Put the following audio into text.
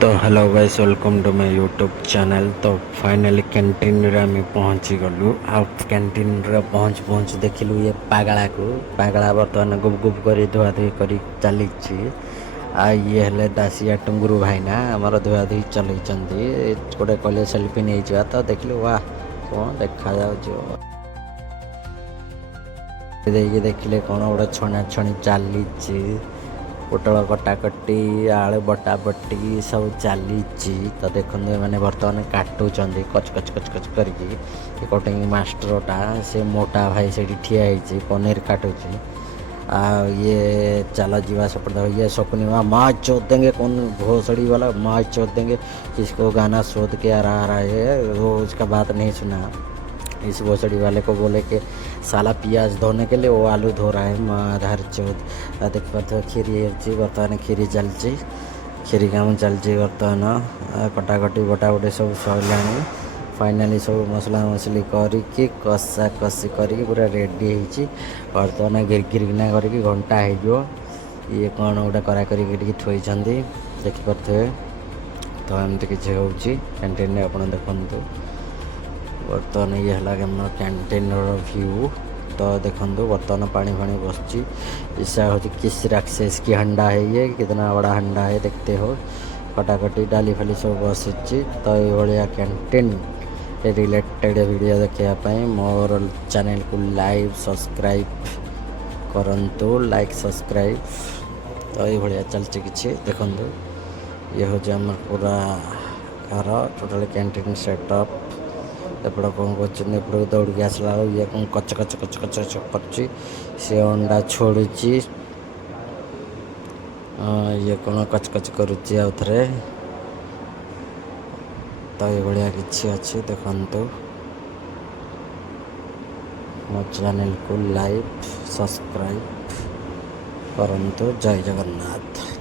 तो hello guys, welcome to my YouTube channel. तो finally canteen रे आम पहुँची गलु। आ कैंटीन रे पहुँच देखिलु ये पागला को। पागला बर्तमान गुब गुब कर धुआ धुई कर चली। आ ये हेले दासिया टुंगुरु भाईना आमर धुआ धुई चलई गोटे कहले सेल्फी नहीं जा। तो देखिलु वाह कौन देखा देखिले कौन गोटे छणा छणी चली। पोटल कटाकटी आलू बटा बटी सब चली। तो देखते मैंने बर्तमान काटुंट कच कच कच कच करके कटिंग मास्टरटा से मोटा भाई से ठिया होती पनीर काटुची। ये चल जीवा सपट ये शकुनी माँ चोद देंगे कौन भोसड़ी वाला माँ चोद देंगे। किसको गाना शोध के आ रहा है वो उसका बात नहीं सुना। इस भोसड़ी वाले को बोले कि साला प्याज धोने के लिए वो आलू धो रहा है आधार चौथ। देख पार्थ खीरी होती बर्तमान खीरी चलती खीरी काम चलती बर्तमान कटाकटी बटा बटे सब सरला। फाइनाली सब मसला मसली करके कषा कषि करके पूरा रेडी होती बर्तमान गिरगिरगिना करके घंटा हो। ये कौन गोटे करा कर थोई देखिपे। तो एमती किसी हो कैंटीन आप देखु। बर्तमान ये है कैंटीन व्यू। तो देखो बर्तमान पानी फानी बस ईसा हूँ किस राक्षस की हंडा है ये कितना बड़ा हंडा है देखते हो। कटाकटी डाली फाली सब बसी। तो ये कैंटीन रिलेटेड वीडियो देखापी मोर चैनल को लाइक सब्सक्राइब करंतु लाइक सब्सक्राइब। तो ये चलती कि देखो ये हूँ आम पूरा घर टोटाल कैंटीन सेटअप। एपट कौन कर दौड़ के आसला ये कौन कच कच कच कच कच कर सी अंडा छोड़ुची। ये कौन कच कच करुच्ची आउ थे। तो ये किसी अच्छी देखु मो चैनल को लाइक सब्सक्राइब करंतु। जय जगन्नाथ।